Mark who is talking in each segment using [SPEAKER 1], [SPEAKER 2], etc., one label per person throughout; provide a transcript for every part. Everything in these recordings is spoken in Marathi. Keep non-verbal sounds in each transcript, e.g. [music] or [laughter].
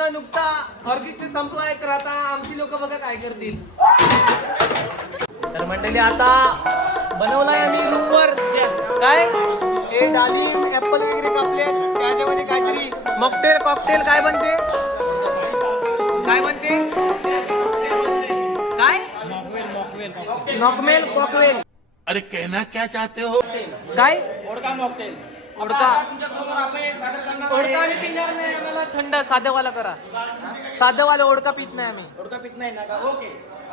[SPEAKER 1] आमचा नुकता हॉर्किकचे संपलाय तर आता आमची लोक बघा काय करतील. तर मंडळी आता बनवलाय आम्ही रूमवर. काय? हे डालिम ऍपल वगैरे कापले. त्याच्यामध्ये काहीतरी मॉकटेल कॉकटेल काय बनते? काय बनते? काय? नॉकमेल कॉकवेल
[SPEAKER 2] अरे कहना क्या चाहते हो?
[SPEAKER 1] काय?
[SPEAKER 3] ओडका मॉकटेल
[SPEAKER 1] ओडका
[SPEAKER 3] तुमच्यासमोर आम्ही सादर करणार
[SPEAKER 1] ओडका आम्ही पिणार नाही आम्हाला थंड साधेवाला करा. साधेवाला ओडका पित नाही आम्ही.
[SPEAKER 3] ओडका पित नाही ना का? ओके.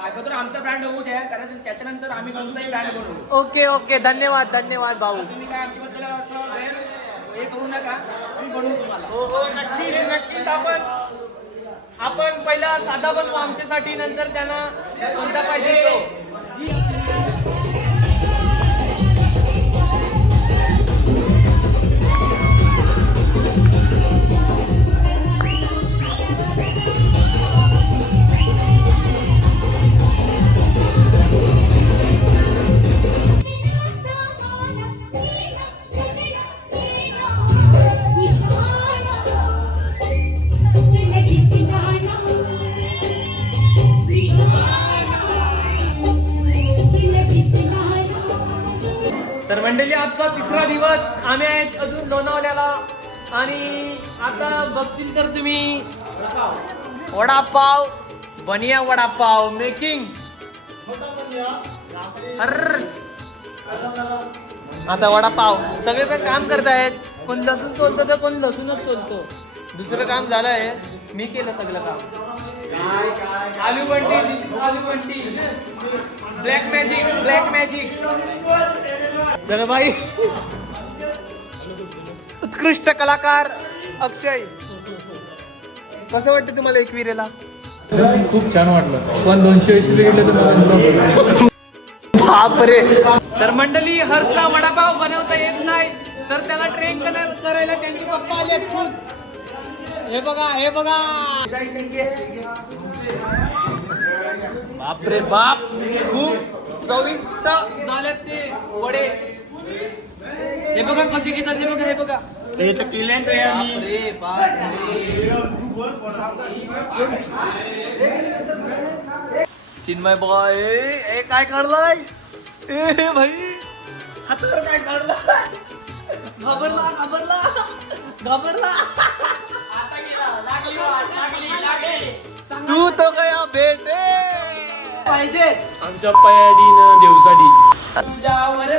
[SPEAKER 3] अगोदर आमचा ब्रँड होऊ द्या कारण त्याच्यानंतर आम्ही कोणताही ब्रँड बनवू.
[SPEAKER 1] Okay okay. धन्यवाद धन्यवाद भाऊ.
[SPEAKER 3] तुम्ही काय आमच्याबद्दल असं गैर हे करू नका आम्ही बनवू तुम्हाला.
[SPEAKER 1] हो हो. नक्कीच नक्कीच. आपण आपण पहिला साधा बनवू आमच्यासाठी नंतर त्यांना कोणता पाहिजे तो. म्हणजे आजचा तिसरा दिवस. आम्ही आहेत अजून लोणावल्याला. आणि आता बघतील तर तुम्ही वडापाव बनिया वडापाव मेकिंग आता वडापाव. सगळे तर काम करतायत. कोण लसूण चोलतं तर कोण लसूणच चोलतो. दुसरं काम झालंय. मी केलं सगळं काम. आलू बंटी आलू Bunty black magic black magic तर बाई. उत्कृष्ट कलाकार अक्षय. कसं वाटतं तुम्हाला एकविरेला
[SPEAKER 4] खूप छान वाटलं. पण दोनशे ऐंशी गेले तर
[SPEAKER 1] बापरे. तर मंडळी हर्षला वडापाव बनवता येत नाही. तर त्याला ट्रेन करायला त्यांचे पप्पा आले खूप. हे बघा हे बघा. बापरे बाप. खूप चविष्ट झालेत ते वडे. हे बघा कसे घेतात हे बघा हे बघा. बापरे चिन्मय बघा ए ए, काय काढलाय? ए भाई हातावर काय काढला घाबरला घाबरला घाबरला. तू तो गया बेटे. पाहिजे
[SPEAKER 4] आमच्या पयाडीनं देवसाठी
[SPEAKER 1] तुझ्यावर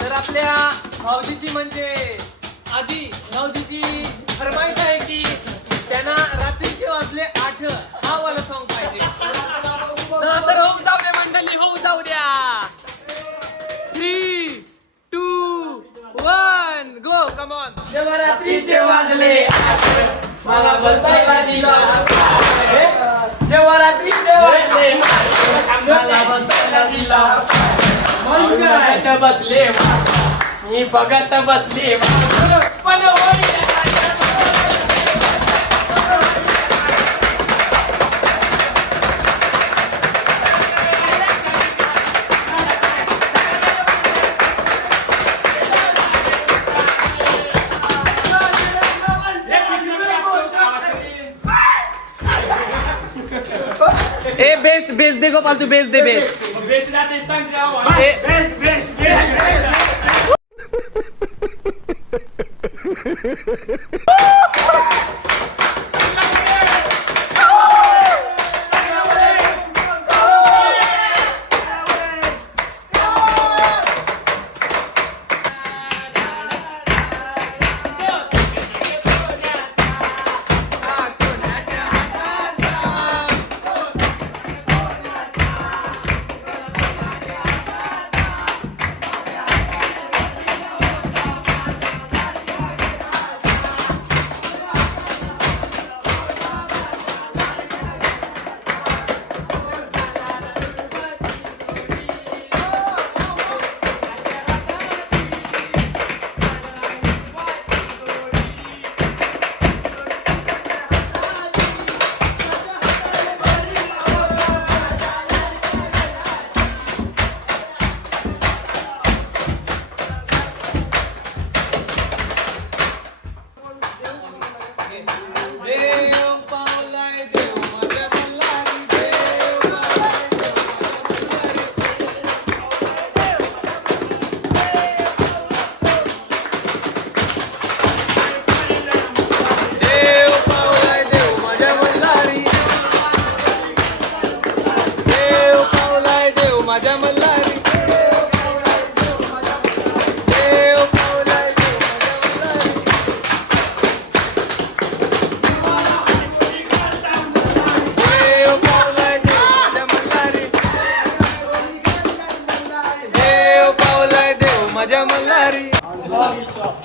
[SPEAKER 1] तर आपल्या भाऊजीची म्हणजे आधी भाऊजीची फरमाईश आहे की त्यांना रात्री वाजले आठ. हा वाला सॉंग पाहिजे. चला तर होऊ जाऊ द्या मंडळी होऊ जाऊ द्या. Three two one go come on
[SPEAKER 3] रात्रीचे वाजले. मला बसायला दिला. जेव्हा रात्रीचे वाजले. मला बसायला दिला. मन करत बसले मी बघत बसले पण होईल
[SPEAKER 1] ए बेस बेस दे गोपाल तू बेस दे बेस ए,
[SPEAKER 3] बेस बेस बेस
[SPEAKER 1] माझ्या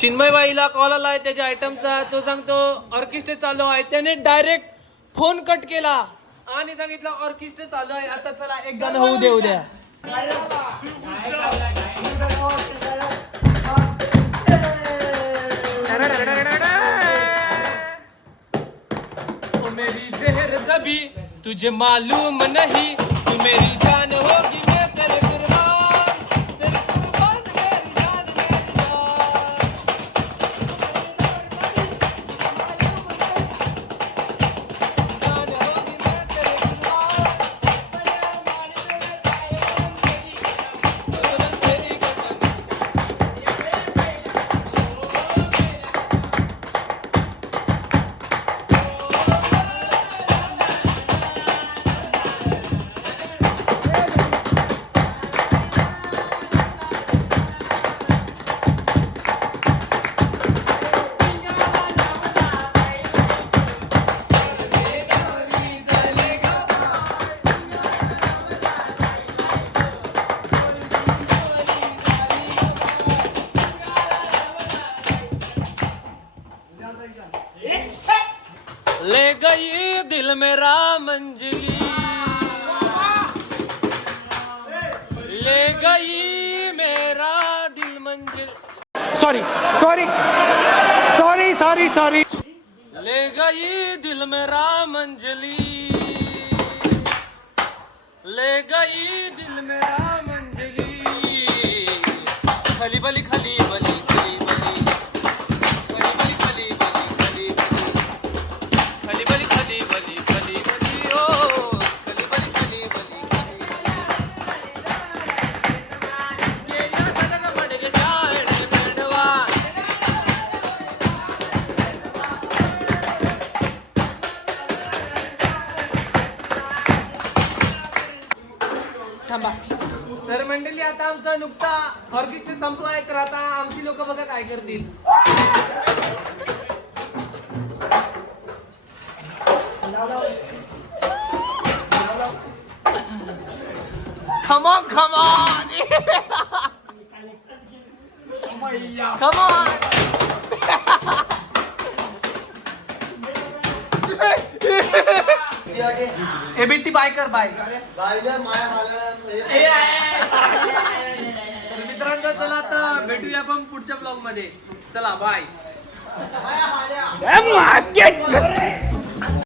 [SPEAKER 1] चिन्मय बाईला कॉल आलाय त्याच्या आयटमचा तो सांगतो ऑर्केस्ट्रा चालू आहे. त्याने डायरेक्ट फोन कट केला आणि सांगितलं ऑर्केस्ट्रा चालू आहे. आता चला एक गाणं होऊ दे उद्या ओ मेरी जहर जबी तुझे मालूम नहीं तू मेरी जान होगी। गई मेरा दिल मंजिल।
[SPEAKER 5] Sorry sorry sorry sorry sorry
[SPEAKER 1] ले गई दिल मेरा मंजिली। ले गई दिल मेरा मंजिली। खली बली खली बली थांबा तर मंडळी आता आमचा नुकता ऑर्केस्ट्रा संपलाय तर आता आमची लोक बघा काय करतील. Come on, come on! [laughs] ए बेटी बाय कर बाय. तर मित्रांनो चला आता भेटूया आपण पुढच्या ब्लॉगमध्ये. चला बाय.